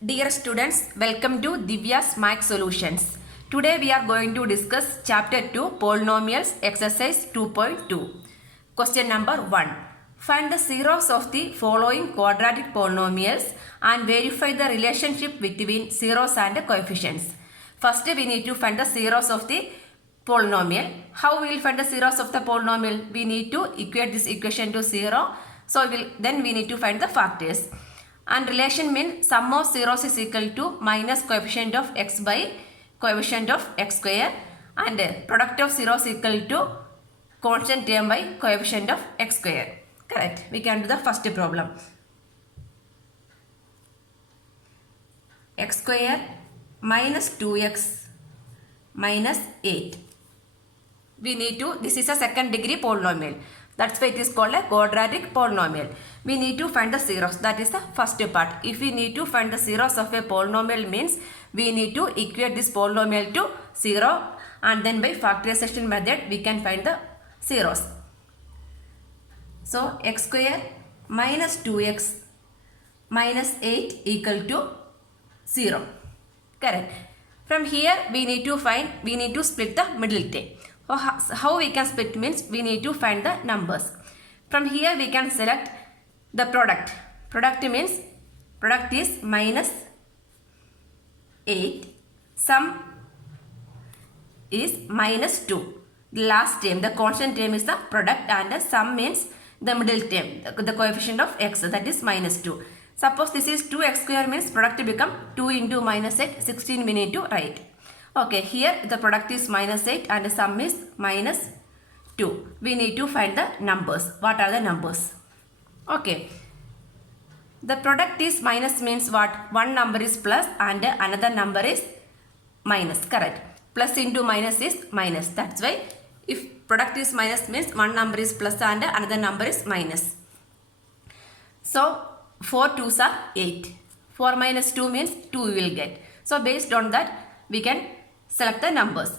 Dear students, welcome to Divya's Math Solutions. Today we are going to discuss Chapter 2 Polynomials Exercise 2.2. Question number 1. Find the zeros of the following quadratic polynomials and verify the relationship between zeros and coefficients. First we need to find the zeros of the polynomial. How we will find the zeros of the polynomial? We need to equate this equation to 0. So then we need to find the factors. And relation means sum of zeros is equal to minus coefficient of x by coefficient of x square, and product of zeros equal to constant term by coefficient of x square. Correct. We can do the first problem. X square minus 2x minus 8. We need to, this is a second degree polynomial. That's why it is called a quadratic polynomial. We need to find the zeros. That is the first part. If we need to find the zeros of a polynomial means we need to equate this polynomial to 0, and then by factorization method we can find the zeros. So x square minus 2x minus 8 equal to 0. Correct. From here we need to split the middle term. How we can split means we need to find the numbers. From here we can select the product. Product means product is minus 8. Sum is minus 2. The last term, the constant term is the product, and the sum means the middle term, the coefficient of x, that is minus 2. Suppose this is 2x square means product become 2 into minus 8, 16 we need to write. Okay, here the product is minus 8 and the sum is minus 2. We need to find the numbers. What are the numbers? Okay. The product is minus means what? One number is plus and another number is minus. Correct. Plus into minus is minus. That's why if product is minus means one number is plus and another number is minus. So 4 2s are 8. 4 minus 2 means 2 we will get. So based on that we can select the numbers.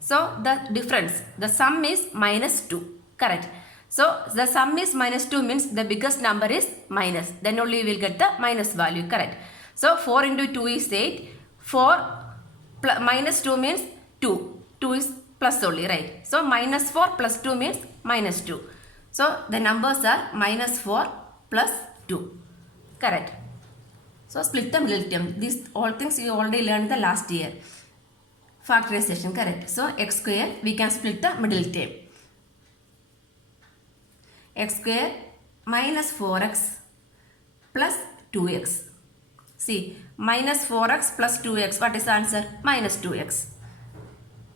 So the difference, the sum is minus 2. Correct. So the sum is minus 2 means the biggest number is minus. Then only we will get the minus value. Correct. So 4 into 2 is 8. 4 minus 2 means 2. 2 is plus only, right? So minus 4 plus 2 means minus 2. So the numbers are minus 4 plus 2. Correct. So split the middle term. These all things you already learned the last year. Factorization. Correct. So x square we can split the middle term. X square minus 4x plus 2x. See, minus 4x plus 2x. What is the answer? Minus 2x.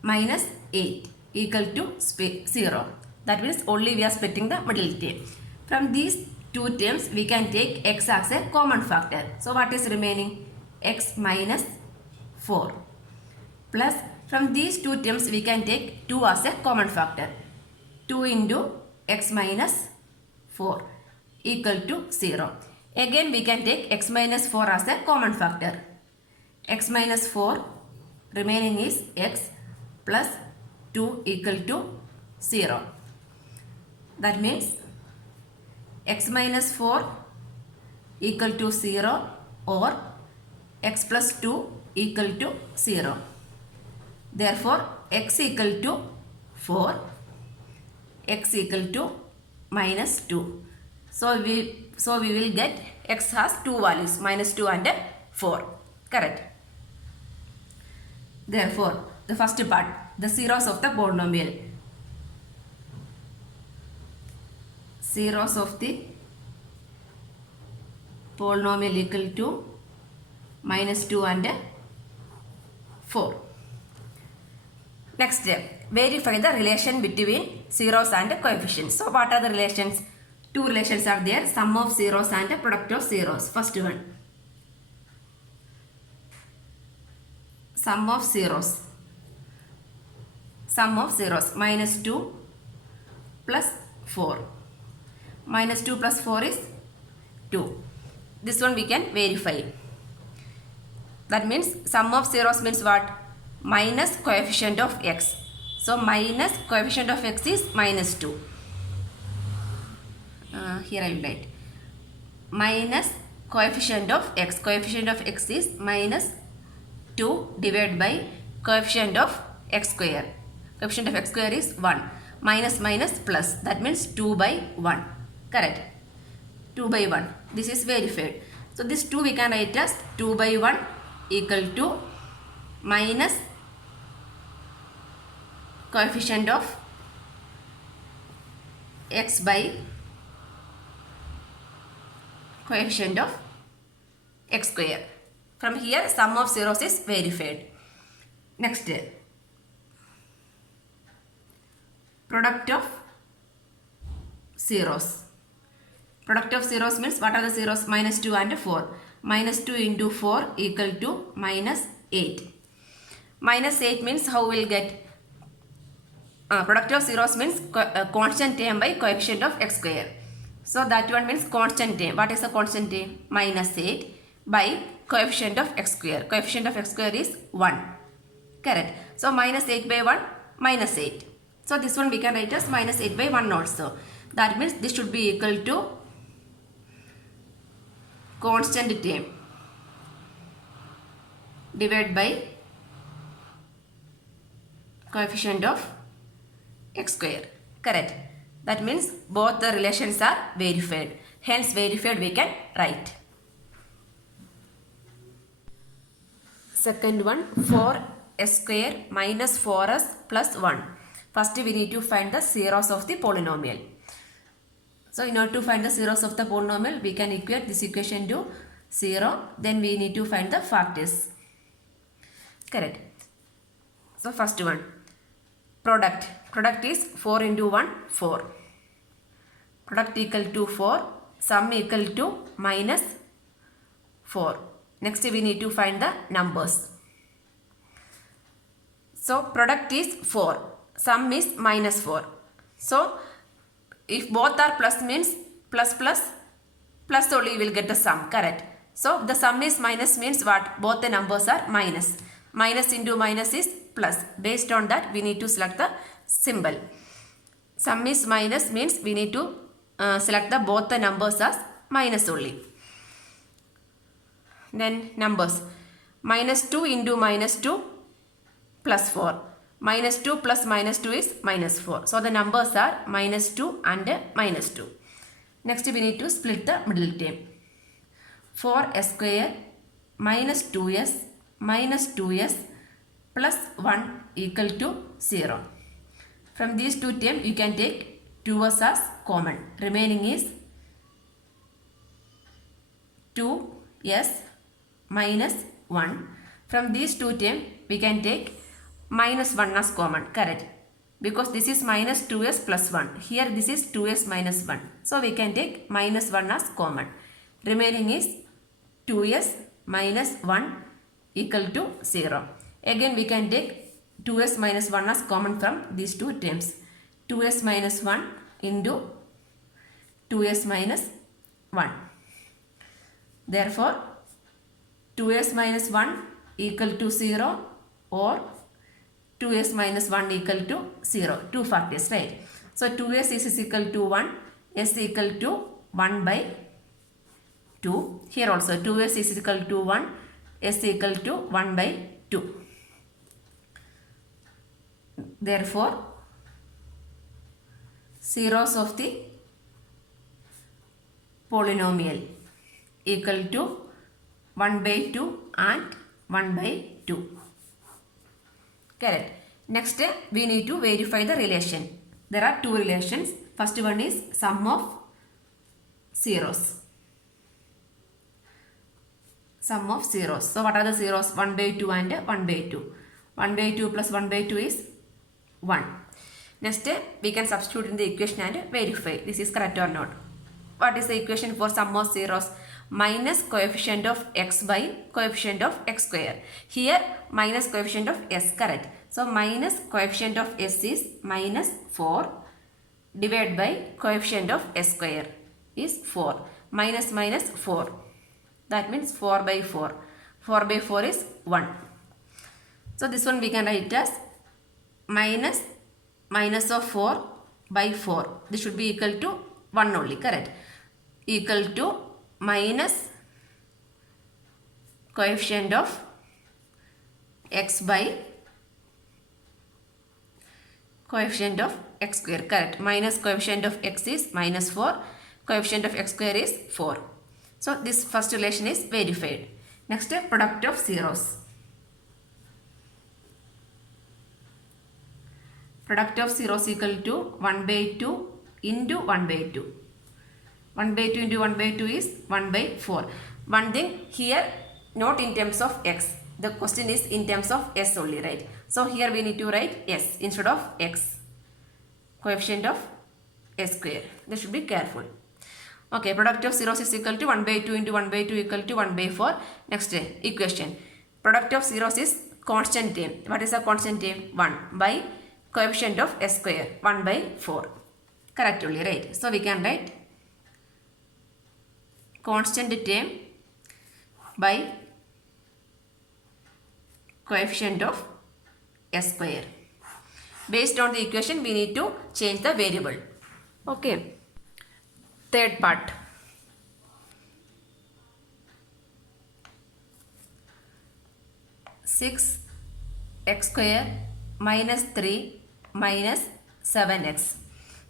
Minus 8 equal to 0. That means only we are splitting the middle term. From these two terms we can take x as a common factor. So what is remaining? X minus 4. Plus from these two terms we can take 2 as a common factor. 2 into x minus 4 equal to 0. Again we can take x minus 4 as a common factor. X minus 4 remaining is x plus 2 equal to 0. That means x minus 4 equal to 0 or x plus 2 equal to 0. Therefore, x equal to 4, x equal to minus 2. So we will get x has two values, minus 2 and 4. Correct. Therefore, the first part, the zeros of the polynomial. Zeros of the polynomial equal to minus 2 and 4. Next step, verify the relation between zeros and coefficients. So what are the relations? Two relations are there, sum of zeros and product of zeros. First one, sum of zeros. Sum of zeros, minus 2 plus 4. Minus 2 plus 4 is 2. This one we can verify. That means sum of zeros means what? Minus coefficient of x. So minus coefficient of x is minus 2. Here I will write minus coefficient of x. Coefficient of x is minus 2 divided by coefficient of x square. Coefficient of x square is 1. Minus minus plus. That means 2 by 1. Correct. 2 by 1. This is verified. So this 2 we can write as 2 by 1 equal to minus coefficient of x by coefficient of x square. From here sum of zeros is verified. Next, product of zeros. Product of zeros means what are the zeros? Minus 2 and 4. Minus 2 into 4 equal to minus 8. Minus 8 means how we will get? Product of zeros means constant term by coefficient of x square. So that one means constant term. What is the constant term? Minus 8 by coefficient of x square. Coefficient of x square is 1. Correct. So minus 8 by 1, minus 8. So this one we can write as minus 8 by 1 also. That means this should be equal to constant term divided by coefficient of x square. Correct. That means both the relations are verified. Hence verified we can write. Second one, 4s square minus 4s plus 1. First we need to find the zeros of the polynomial. So in order to find the zeros of the polynomial, we can equate this equation to 0. Then we need to find the factors. Correct. So first one, product. Product is 4 into 1, 4. Product equal to 4. Sum equal to minus 4. Next we need to find the numbers. So product is 4. Sum is minus 4. So if both are plus means plus plus plus only you will get the sum. Correct. So the sum is minus means what? Both the numbers are minus. Minus into minus is plus. Based on that we need to select the symbol. Sum is minus means we need to select the both the numbers as minus only. Then numbers. Minus 2 into minus 2 plus 4. Minus 2 plus minus 2 is minus 4. So the numbers are minus 2 and minus 2. Next we need to split the middle term. 4s square minus 2s minus 2s plus 1 equal to 0. From these two terms you can take 2s as common. Remaining is 2s minus 1. From these two terms we can take minus 1 as common. Correct. Because this is minus 2s plus 1. Here this is 2s minus 1. So we can take minus 1 as common. Remaining is 2s minus 1 equal to 0. Again we can take 2s minus 1 as common from these two terms. 2s minus 1 into 2s minus 1. Therefore 2s minus 1 equal to 0 or 2s minus 1 equal to 0. Two factors, right? So 2s is equal to 1, s equal to 1 by 2. Here also 2s is equal to 1, s equal to 1 by 2. Therefore, zeros of the polynomial equal to 1 by 2 and 1 by 2. Correct. Next, we need to verify the relation. There are two relations. First one is sum of zeros. Sum of zeros. So, what are the zeros? 1 by 2 and 1 by 2. 1 by 2 plus 1 by 2 is 1. Next, we can substitute in the equation and verify this is correct or not. What is the equation for sum of zeros? Minus coefficient of x by coefficient of x square. Here minus coefficient of s. Correct. So minus coefficient of s is minus 4 divided by coefficient of s square is 4. Minus minus 4. That means 4 by 4. 4 by 4 is 1. So this one we can write as minus minus of 4 by 4. This should be equal to 1 only. Correct. Equal to minus coefficient of x by coefficient of x square. Correct. Minus coefficient of x is minus 4. Coefficient of x square is 4. So this first relation is verified. Next, product of zeros. Product of zeros equal to 1 by 2 into 1 by 2. 1 by 2 into 1 by 2 is 1 by 4. One thing here, not in terms of x. The question is in terms of s only, right? So here we need to write s instead of x. Coefficient of s square. They should be careful. Okay, product of zeros is equal to 1 by 2 into 1 by 2 equal to 1 by 4. Next equation. Product of zeros is constant term. What is a constant term? 1 by coefficient of s square. 1 by 4. Correct only, right? So we can write constant term by coefficient of s square. Based on the equation, we need to change the variable. Okay. Third part. 6x square minus 3 minus 7x.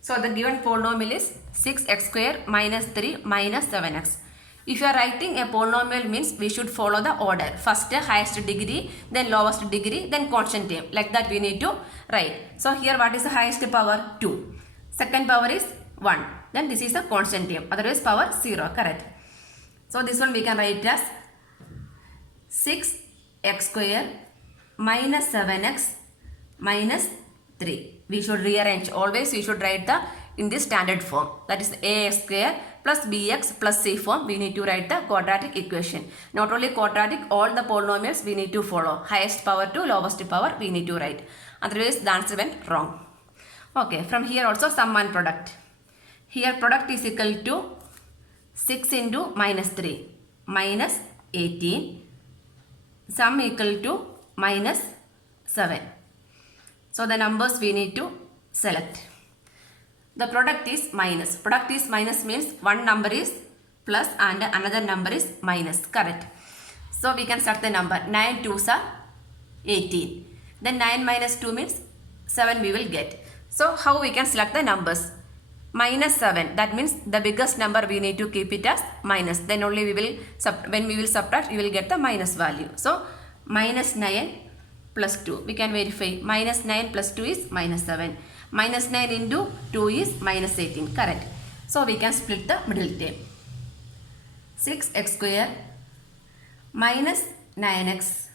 So the given polynomial is 6x square minus 3 minus 7x. If you are writing a polynomial means we should follow the order. First highest degree, then lowest degree, then constant term. Like that we need to write. So here what is the highest power? 2. Second power is 1. Then this is a constant term. Otherwise power 0. Correct. So this one we can write as 6x square minus 7x minus 3. We should rearrange. Always we should write the in this standard form. That is ax square plus bx plus c form. We need to write the quadratic equation. Not only quadratic, all the polynomials we need to follow. Highest power to lowest power we need to write. Otherwise the answer went wrong. Okay, from here also sum and product. Here product is equal to 6 into minus 3 minus 18. Sum equal to minus 7. So the numbers we need to select. The product is minus. Product is minus means one number is plus and another number is minus. Correct. So we can start the number. 9 2s are 18. Then 9 minus 2 means 7 we will get. So how we can select the numbers? Minus 7. That means the biggest number we need to keep it as minus. Then only we will, when we will subtract, we will get the minus value. So minus 9 plus 2. We can verify. Minus 9 plus 2 is minus 7. Minus 9 into 2 is minus 18. Correct. So we can split the middle term. 6x square minus 9x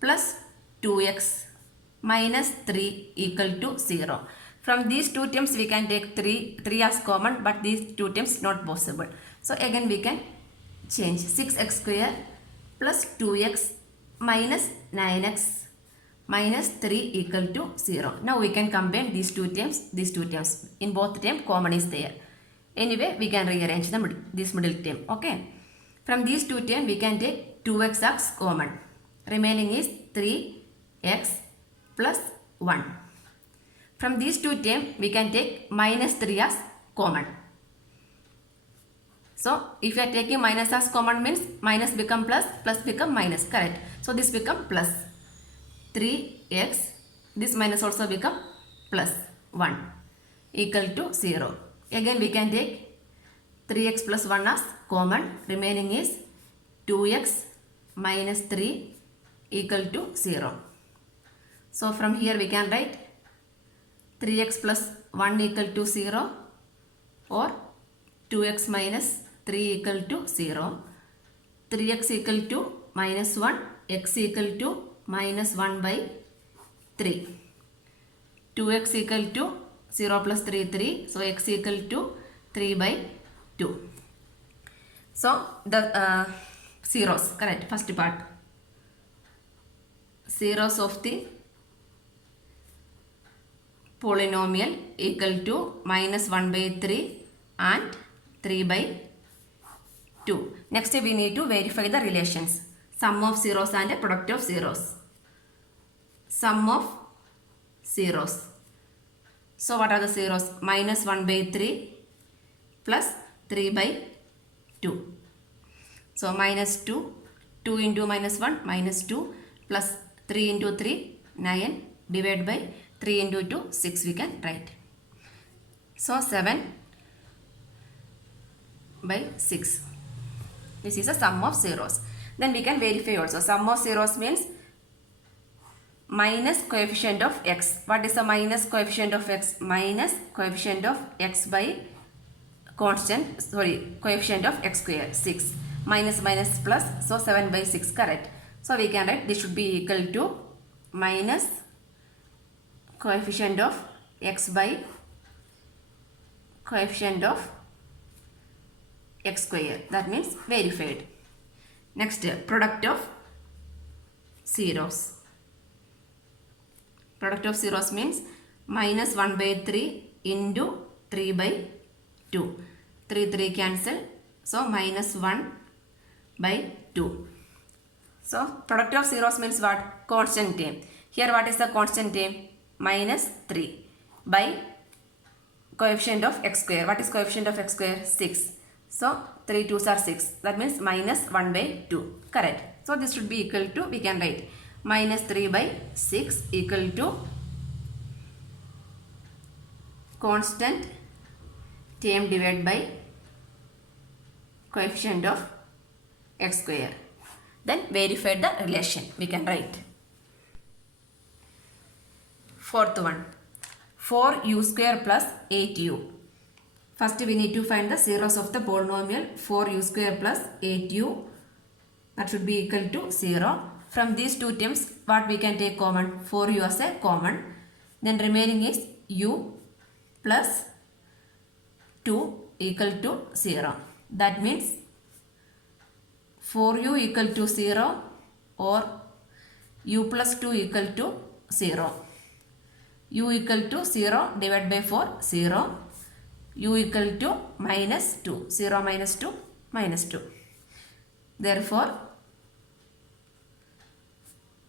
plus 2x minus 3 equal to 0. From these two terms we can take 3 as common, but these two terms not possible. So again we can change 6x square plus 2x minus 9x minus 3 equal to 0. Now we can combine these two terms. In both terms common is there. Anyway, we can rearrange this middle term. Okay. From these two terms we can take 2x as common. Remaining is 3x plus 1. From these two terms we can take minus 3 as common. So if you are taking minus as common means minus become plus, plus become minus. Correct. So this become plus 3x. This minus also become plus 1 equal to 0. Again we can take 3x plus 1 as common. Remaining is 2x minus 3 equal to 0. So from here we can write 3x plus 1 equal to 0 or 2x minus 3 equal to 0. 3x equal to minus 1. X equal to minus 1 by 3. 2x equal to 0 plus 3 3. So x equal to 3 by 2. So the zeros. Correct. First part. Zeros of the polynomial equal to minus 1 by 3 and 3 by 2. Next we need to verify the relations. Sum of zeros and product of zeros. Sum of zeros. So what are the zeros? Minus 1 by 3 plus 3 by 2. So minus 2, 2 into minus 1 minus 2 plus 3 into 3 9 divided by 3 into 2 6 we can write. So 7 by 6. This is a sum of zeros. Then we can verify also. Sum of zeros means minus coefficient of x. What is the minus coefficient of x? Minus coefficient of x by coefficient of x square 6. Minus minus plus, so 7 by 6, correct. So we can write this should be equal to minus coefficient of x by coefficient of x square. That means verified. Next, product of zeros. Product of zeros means minus 1 by 3 into 3 by 2. 3 cancel. So minus 1 by 2. So product of zeros means what? Constant term. Here what is the constant term? Minus 3 by coefficient of x square. What is coefficient of x square? 6. So 3 2s are 6. That means minus 1 by 2. Correct. So this should be equal to, we can write minus 3 by 6 equal to constant term divided by coefficient of x square. Then verify the relation. We can write. Fourth one. 4u square plus 8u. First we need to find the zeros of the polynomial 4u square plus 8u. That should be equal to 0. From these two terms, what we can take common? 4u as a common. Then remaining is u plus 2 equal to 0. That means 4u equal to 0 or u plus 2 equal to 0. U equal to 0 divided by 4, 0. U equal to minus 2. 0 minus 2, minus 2. Therefore,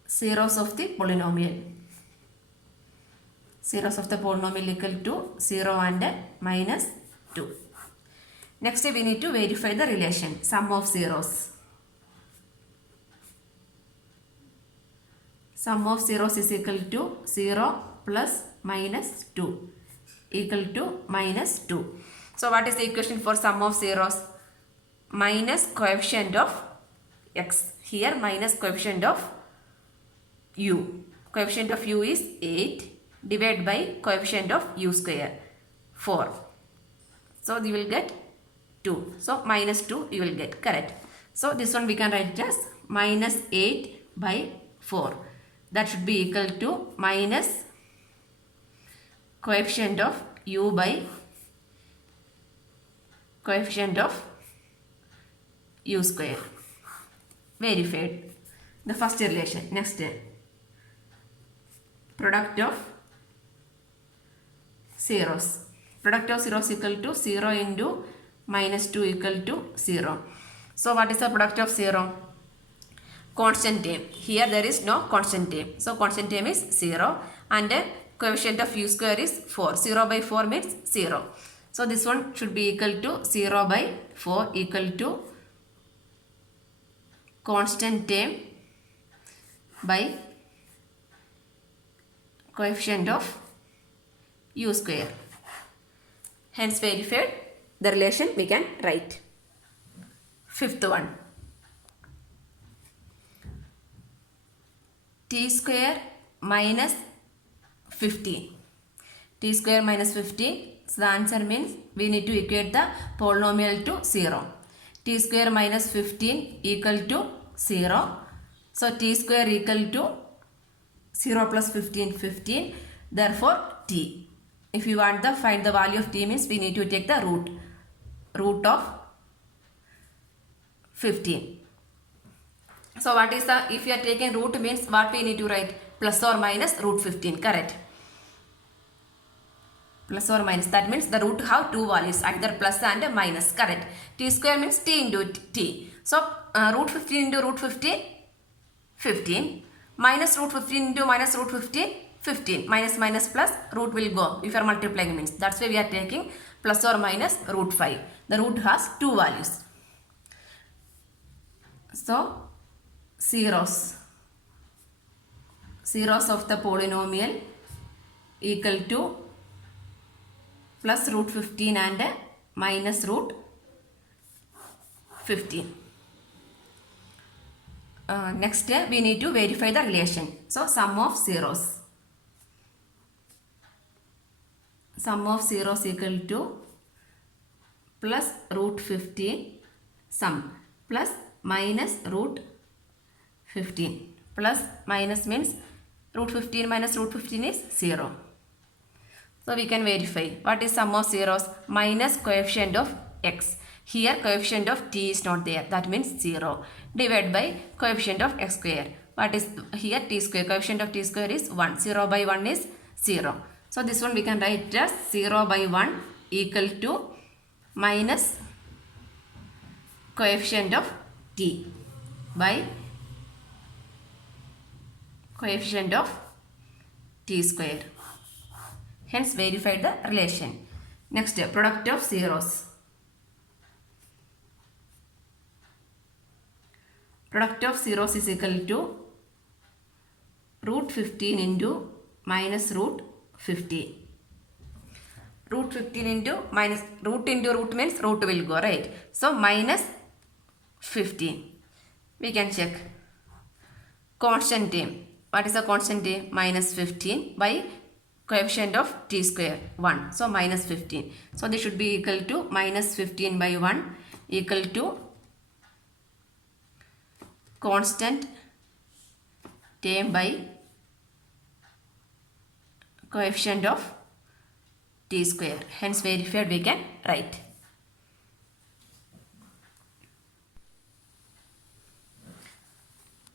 zeros of the polynomial. Zeros of the polynomial equal to 0 and minus 2. Next we need to verify the relation. Sum of zeros. Sum of zeros is equal to 0 plus minus 2 equal to minus 2. So what is the equation for sum of zeros? Minus coefficient of x. Here minus coefficient of u. Coefficient of u is 8 divided by coefficient of u square 4. So you will get 2. So minus 2 you will get, correct. So this one we can write as minus 8 by 4. That should be equal to minus coefficient of u by coefficient of u square. Verified. The first relation. Next, product of zeros. Product of zeros equal to 0 into minus 2 equal to 0. So what is the product of 0? Constant term. Here there is no constant term. So constant term is 0 and coefficient of u square is 4. 0 by 4 means 0. So this one should be equal to 0 by 4 equal to constant term by coefficient of u square. Hence verified the relation we can write. Fifth one. T square minus 15. T square minus 15. So the answer means we need to equate the polynomial to 0. T square minus 15 equal to 0. So T square equal to 0 plus 15, 15. Therefore T. If you want the find the value of T means we need to take the root of 15. So what is the, if you are taking root means what we need to write? Plus or minus root 15, correct. Plus or minus, that means the root have two values, either plus and minus, correct. T square means T into T. So root 15 into root 15, 15. Minus root 15 into minus root 15, 15. Minus minus plus, root will go if you are multiplying means. That's why we are taking plus or minus root 5. The root has two values. So zeros of the polynomial equal to plus root 15 and minus root 15. Next we need to verify the relation. So sum of zeros equal to plus root 15 sum plus minus root 15. Plus minus means root 15 minus root 15 is 0. So we can verify what is sum of zeros minus coefficient of x. Here coefficient of t is not there, that means 0. Divided by coefficient of x square. What is here t square? Coefficient of t square is 1. 0 by 1 is 0. So this one we can write as 0 by 1 equal to minus coefficient of t by coefficient of t square. Hence verify the relation. Next, product of zeros. Product of zeros is equal to root 15 into minus root 15. Root 15 into minus root into root means root will go, right? So minus 15. We can check. Constant term. What is the constant term? Minus 15 by coefficient of t square 1. So minus 15. So this should be equal to minus 15 by 1 equal to constant term by coefficient of t square. Hence verified we can write.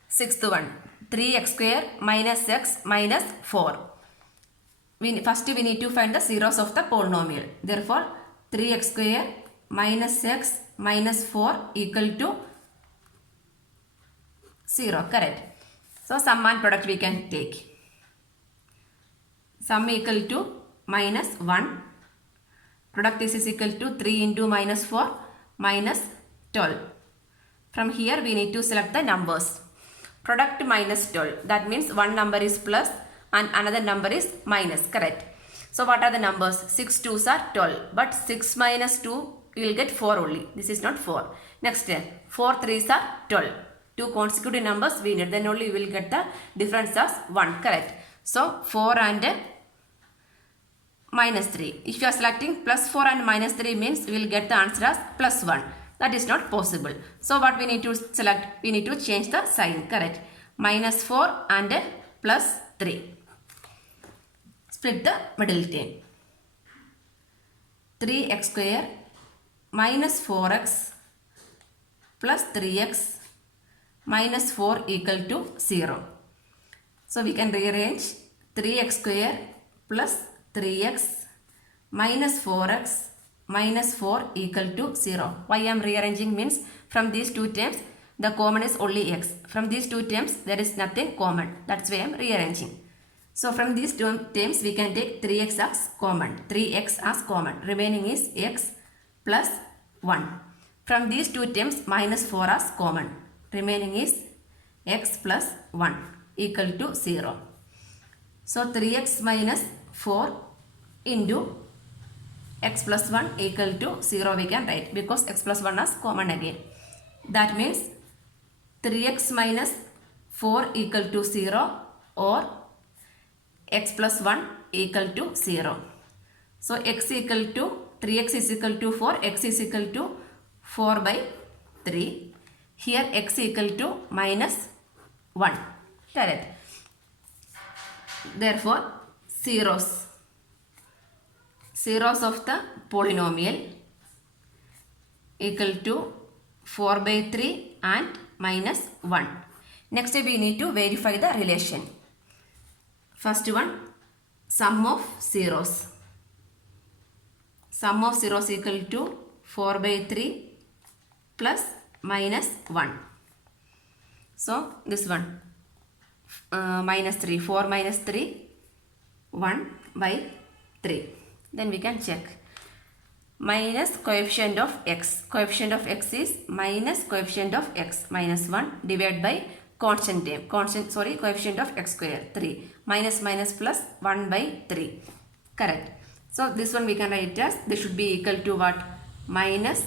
Sixth one, 3x square minus x minus 4. First we need to find the zeros of the polynomial. Therefore 3x square minus x minus 4 equal to 0. Correct. So sum and product we can take. Sum equal to minus 1. Product is equal to 3 into minus 4 minus 12. From here we need to select the numbers. Product minus 12. That means one number is plus and another number is minus. Correct. So what are the numbers? 6 2s are 12. But 6 minus 2 you will get 4 only. This is not 4. Next 4 3s are 12. Two consecutive numbers we need. Then only you will get the difference as 1. Correct. So 4 and minus 3. If you are selecting plus 4 and minus 3 means we will get the answer as plus 1. That is not possible. So what we need to select? We need to change the sign. Correct. Minus 4 and plus 3. Split the middle term. 3x square minus 4x plus 3x minus 4 equal to 0. So we can rearrange 3x square plus 3x minus 4x minus 4 equal to 0. Why I am rearranging means from these two terms the common is only x. From these two terms there is nothing common. That's why I am rearranging. So from these two terms we can take 3x as common. 3x as common. Remaining is x plus 1. From these two terms minus 4 as common. Remaining is x plus 1 equal to 0. So 3x minus 4 into x plus 1 equal to 0 we can write because x plus 1 is common again. That means 3x minus 4 equal to 0 or x plus 1 equal to 0. So x equal to 3x is equal to 4, x is equal to 4 by 3. Here x equal to minus 1. Correct. Therefore zeros of the polynomial equal to 4 by 3 and minus 1. Next we need to verify the relation. First one, sum of zeros. Sum of zeros equal to 4 by 3 plus minus 1. So this one minus 3, 4 minus 3, 1 by 3. Then we can check. Minus coefficient of x. Coefficient of x is minus coefficient of x minus 1 divided by constant term, coefficient of x square 3, minus minus plus 1 by 3, correct. So this one we can write as, this should be equal to what? Minus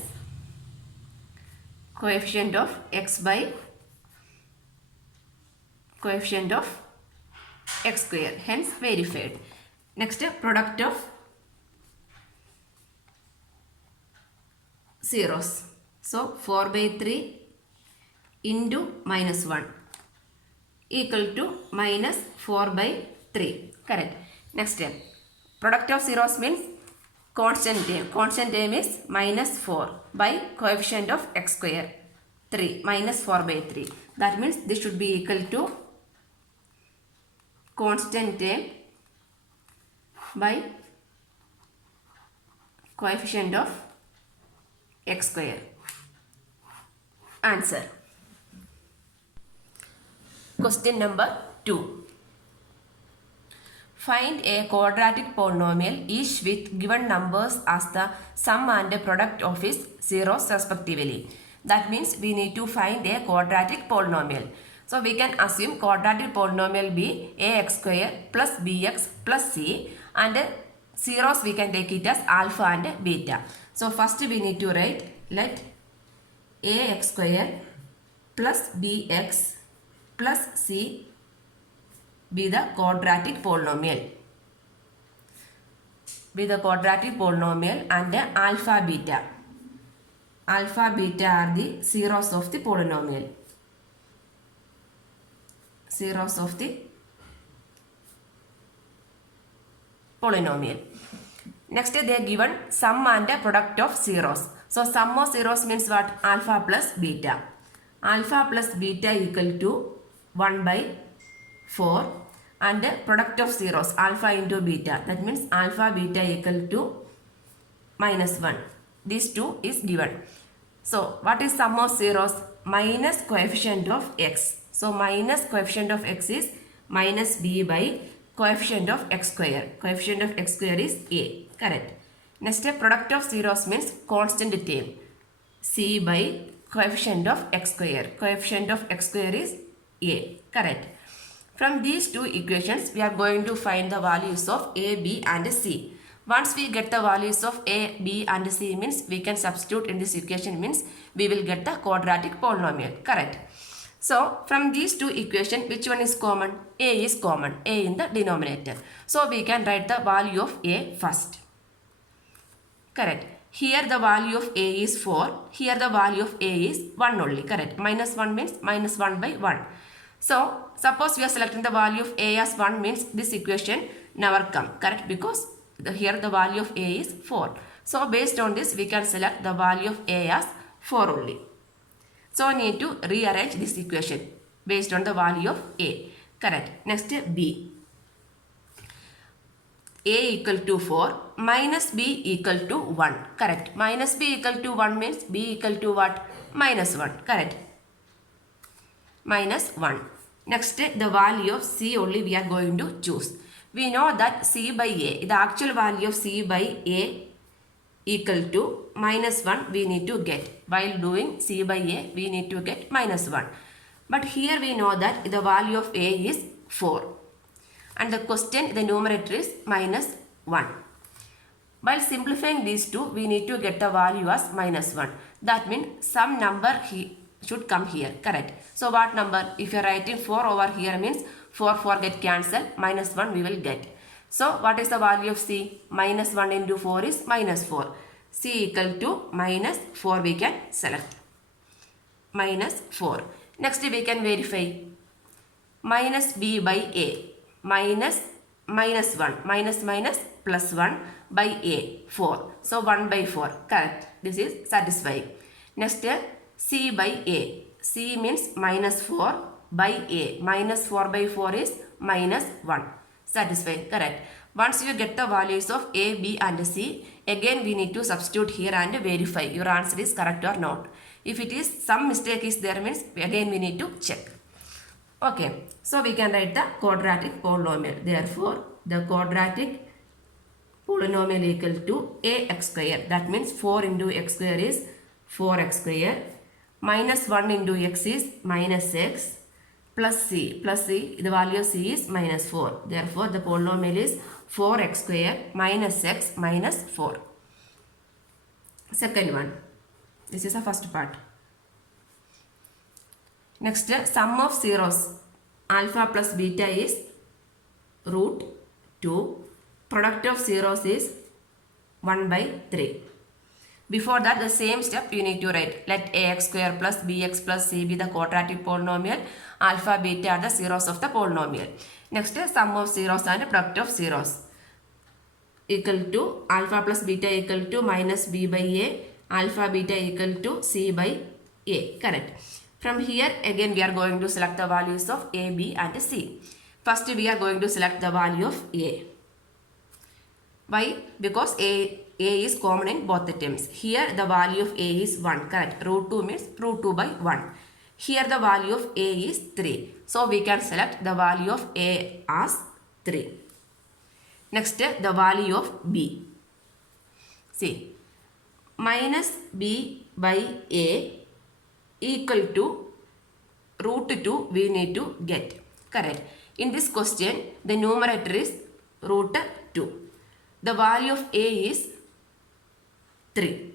coefficient of x by coefficient of x square, hence verified. Next, product of zeros. So 4 by 3 into minus 1 equal to minus 4 by 3, correct. Next, product of zeros means constant term. Constant term is minus 4 by coefficient of x square 3, minus 4 by 3. That means this should be equal to constant term by coefficient of x square. Answer. Question number 2. Find a quadratic polynomial each with given numbers as the sum and product of its zeros respectively. That means we need to find a quadratic polynomial. So we can assume quadratic polynomial be ax square plus bx plus c, and zeros we can take it as alpha and beta. So first we need to write, let ax square plus bx plus c be the quadratic polynomial. Be the quadratic polynomial, and alpha beta. Alpha beta are the zeros of the polynomial. Zeros of the polynomial. Next, they are given sum and product of zeros. So sum of zeros means what? Alpha plus beta. Alpha plus beta equal to 1 by 4, and product of zeros alpha into beta, that means alpha beta equal to minus 1. These two is given. So what is sum of zeros? Minus coefficient of x. So minus coefficient of x is minus b by coefficient of x square. Coefficient of x square is a, correct. Next, product of zeros means constant term, c by coefficient of x square. Coefficient of x square is a, correct. From these two equations, we are going to find the values of a, b and c. Once we get the values of a, b and c means we can substitute in this equation, means we will get the quadratic polynomial, correct. So from these two equations, which one is common? A is common, a in the denominator. So we can write the value of a first, correct. Here the value of a is 4, here the value of a is 1 only, correct. Minus 1 means minus 1 by 1. So suppose we are selecting the value of a as 1 means this equation never come, correct, because here the value of a is 4. So based on this we can select the value of a as 4 only. So I need to rearrange this equation based on the value of a, correct. Next, b. A equal to 4 minus b equal to 1, correct. Minus b equal to 1 means b equal to what? Minus 1, correct. Minus 1. Next, the value of c only we are going to choose. We know that c by a, the actual value of c by a equal to minus 1 we need to get. While doing c by a, we need to get minus 1. But here we know that the value of a is 4. And the question, the numerator is minus 1. While simplifying these two, we need to get the value as minus 1. That means some number should come here, correct. So what number? If you are writing 4 over here means 4 get cancelled, minus 1 we will get. So what is the value of c? Minus 1 into 4 is minus 4. C equal to minus 4 we can select. Minus 4. Next we can verify. Minus b by a. Minus 1. Minus plus 1 by a. 4. So 1 by 4. Correct. This is satisfying. Next, c by a. C means minus 4 by a. Minus 4 by 4 is minus 1. Satisfying, correct. Once you get the values of a, b and c, again we need to substitute here and verify your answer is correct or not. If it is some mistake is there means again we need to check. Okay, so we can write the quadratic polynomial. Therefore, the quadratic polynomial equal to ax square. That means 4 into x square is 4x square. Minus 1 into x is minus x. plus c, the value of c is minus 4. Therefore, the polynomial is 4x square minus x minus 4. Second one. This is the first part. Next, sum of zeros. Alpha plus beta is root 2. Product of zeros is 1 by 3. Before that, the same step you need to write. Let ax square plus bx plus c be the quadratic polynomial. Alpha, beta are the zeros of the polynomial. Next, sum of zeros and product of zeros equal to alpha plus beta equal to minus b by a. Alpha, beta equal to c by a. Correct. From here, again we are going to select the values of a, b and c. First, we are going to select the value of a. Why? Because a is common in both the terms. Here the value of a is 1. Correct. Root 2 means root 2 by 1. Here the value of a is 3. So we can select the value of a as 3. Next, the value of b. See, minus b by a equal to root 2 we need to get. Correct. In this question, the numerator is root 2. The value of a is 3.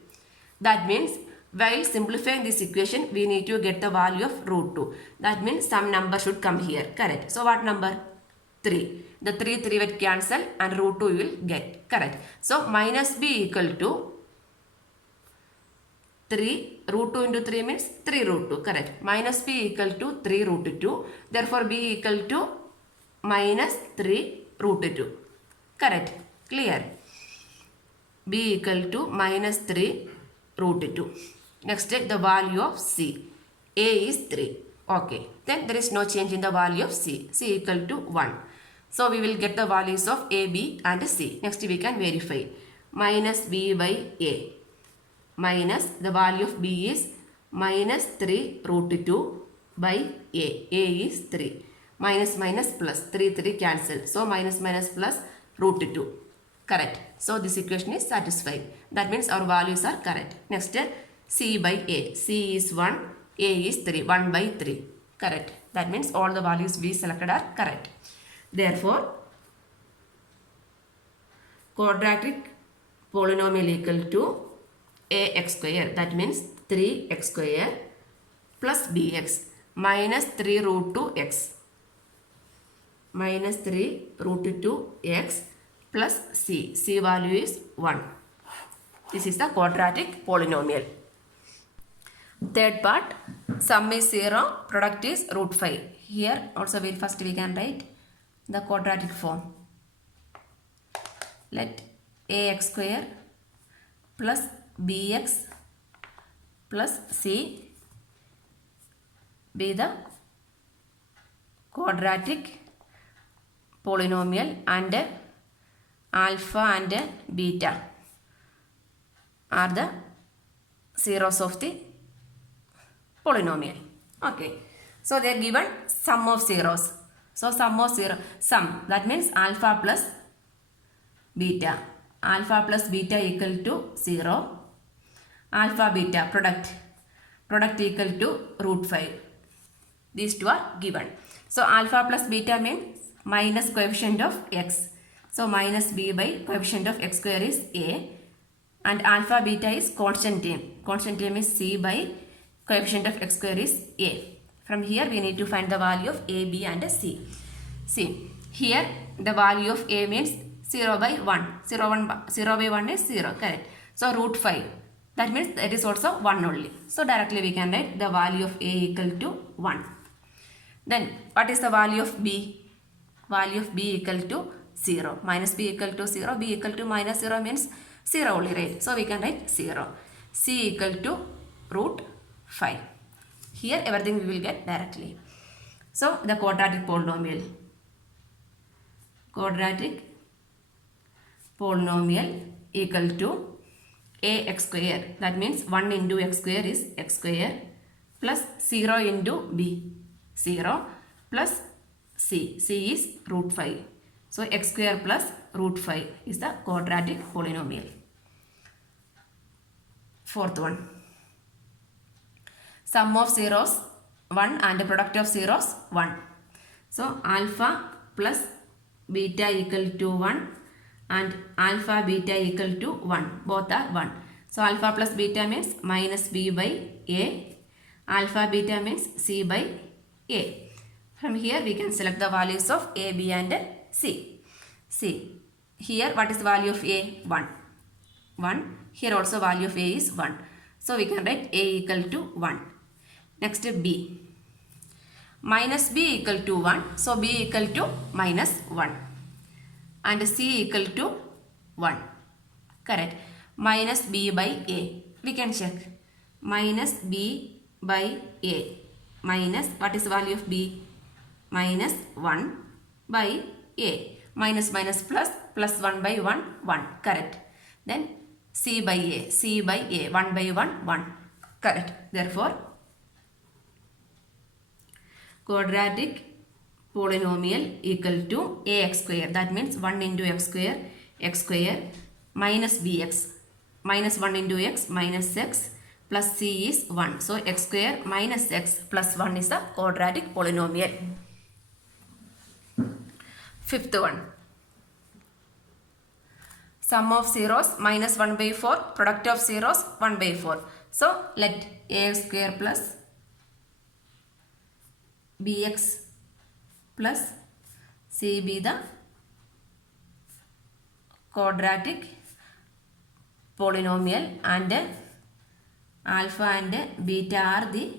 That means while simplifying this equation, we need to get the value of root 2. That means some number should come here. Correct. So what number? 3. The 3 will cancel and root 2 will get. Correct. So minus b equal to 3. Root 2 into 3 means 3 root 2. Correct. Minus b equal to 3 root 2. Therefore b equal to minus 3 root 2. Correct. Clear. B equal to minus 3 root 2. Next, the value of c. A is 3. Okay. Then there is no change in the value of c. C equal to 1. So we will get the values of a, b and c. Next we can verify. Minus b by a. Minus the value of b is minus 3 root 2 by a. A is 3. Minus minus plus. 3 cancel. So minus minus plus root 2. Correct. So this equation is satisfied. That means our values are correct. Next, c by a. C is 1. A is 3. 1 by 3. Correct. That means all the values we selected are correct. Therefore, quadratic polynomial equal to ax square. That means 3x square plus bx minus 3 root 2x. Minus 3 root 2x plus c. C value is 1. This is the quadratic polynomial. Third part, sum is 0, product is root 5. Here also first we can write the quadratic form. Let ax square plus bx plus c be the quadratic polynomial and alpha and beta are the zeros of the polynomial. Okay. So they are given sum of zeros. So sum of sum, that means alpha plus beta. Alpha plus beta equal to 0. Alpha beta product equal to root 5. These two are given. So alpha plus beta means minus coefficient of x. So minus b by coefficient of x square is a. And alpha beta is constant term. Constant term is c by coefficient of x square is a. From here we need to find the value of a, b and c. See, here the value of a means 0 by 1. 0 by 1 is 0. Correct. So root 5. That means that is also 1 only. So directly we can write the value of a equal to 1. Then what is the value of b? Value of b equal to 0. Minus b equal to 0. B equal to minus 0 means 0 only, right? So we can write 0. C equal to root 5. Here everything we will get directly. So the quadratic polynomial. Quadratic polynomial equal to ax square. That means 1 into x square is x square plus 0 into b. 0 plus c. C is root 5. So x square plus root 5 is the quadratic polynomial. Fourth one. Sum of zeros 1 and the product of zeros 1. So alpha plus beta equal to 1 and alpha beta equal to 1. Both are 1. So alpha plus beta means minus b by a. Alpha beta means c by a. From here we can select the values of a, b and c. See, here what is the value of a? 1. 1. Here also value of a is 1. So we can write a equal to 1. Next b. Minus b equal to 1. So b equal to minus 1. And c equal to 1. Correct. Minus b by a. We can check. Minus b by a. Minus, what is the value of b? Minus 1 by a. Minus minus plus, plus 1 by 1, 1. Correct. Then c by a. C by a. 1 by 1, 1. Correct. Therefore, quadratic polynomial equal to ax square. That means 1 into x square minus bx. Minus 1 into x minus x plus c is 1. So x square minus x plus 1 is the quadratic polynomial. Fifth one. Sum of zeros minus 1 by 4. Product of zeros 1 by 4. So let ax square plus bx plus c be the quadratic polynomial and alpha and beta are the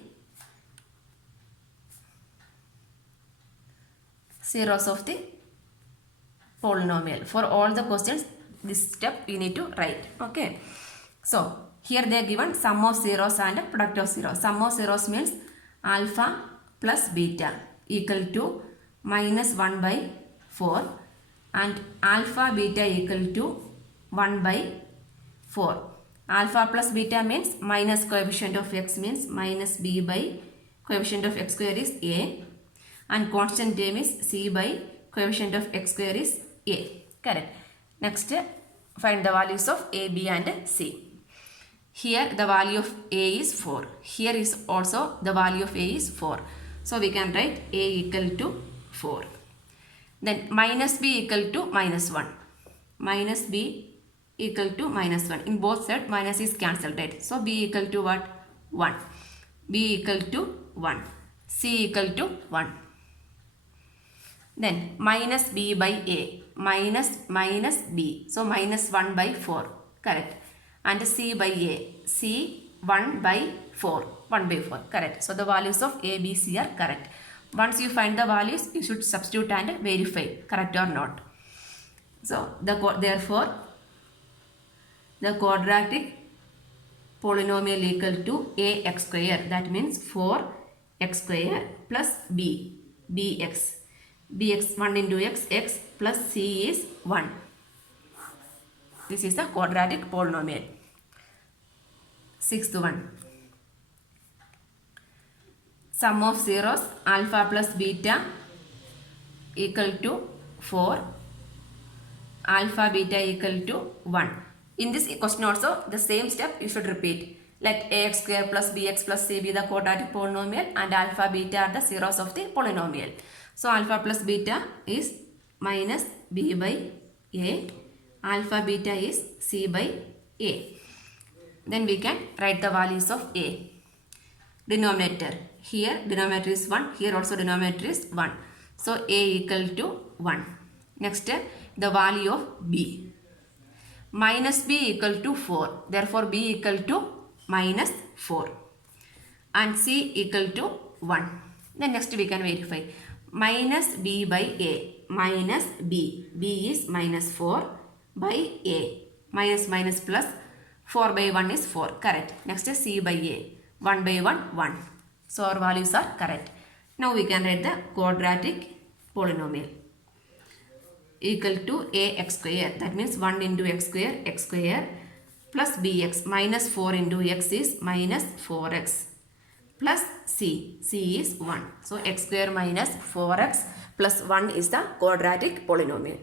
zeros of the polynomial. For all the questions, this step we need to write. Okay. So here they are given sum of zeros and product of zeros. Sum of zeros means alpha plus beta equal to minus 1 by 4 and alpha beta equal to 1 by 4. Alpha plus beta means minus coefficient of x means minus b by coefficient of x square is a and constant term is c by coefficient of x square is a. Correct. Next, find the values of a, b and c. Here the value of a is 4. Here is also the value of a is 4. So we can write a equal to 4. Then minus b equal to minus 1. Minus b equal to minus 1. In both sides minus is cancelled, right? So b equal to what? 1. B equal to 1. C equal to 1. Then minus b by a. Minus b. So minus 1 by 4. Correct. And c by a. C 1 by 4. 1 by 4. Correct. So the values of a, b, c are correct. Once you find the values, you should substitute and verify correct or not. So therefore, the quadratic polynomial equal to ax square. That means 4x square plus b. Bx. Bx 1 into x. X plus c is 1. This is the quadratic polynomial. Sixth one. Sum of zeros alpha plus beta equal to 4. Alpha beta equal to 1. In this question also the same step you should repeat. Let ax square plus bx plus c be the quadratic polynomial and alpha beta are the zeros of the polynomial. So alpha plus beta is minus b by a. Alpha beta is c by a. Then we can write the values of a. Denominator. Here denominator is 1. Here also denominator is 1. So a equal to 1. Next the value of b. Minus b equal to 4. Therefore b equal to minus 4. And c equal to 1. Then next we can verify. Minus b by a. Minus b. b is minus 4 by a. Minus minus plus 4 by 1 is 4. Correct. Next is c by a. 1 by 1, 1. So our values are correct. Now we can write the quadratic polynomial equal to ax square. That means 1 into x square plus bx. Minus 4 into x is minus 4x plus c. c is 1. So x square minus 4x plus 1 is the quadratic polynomial.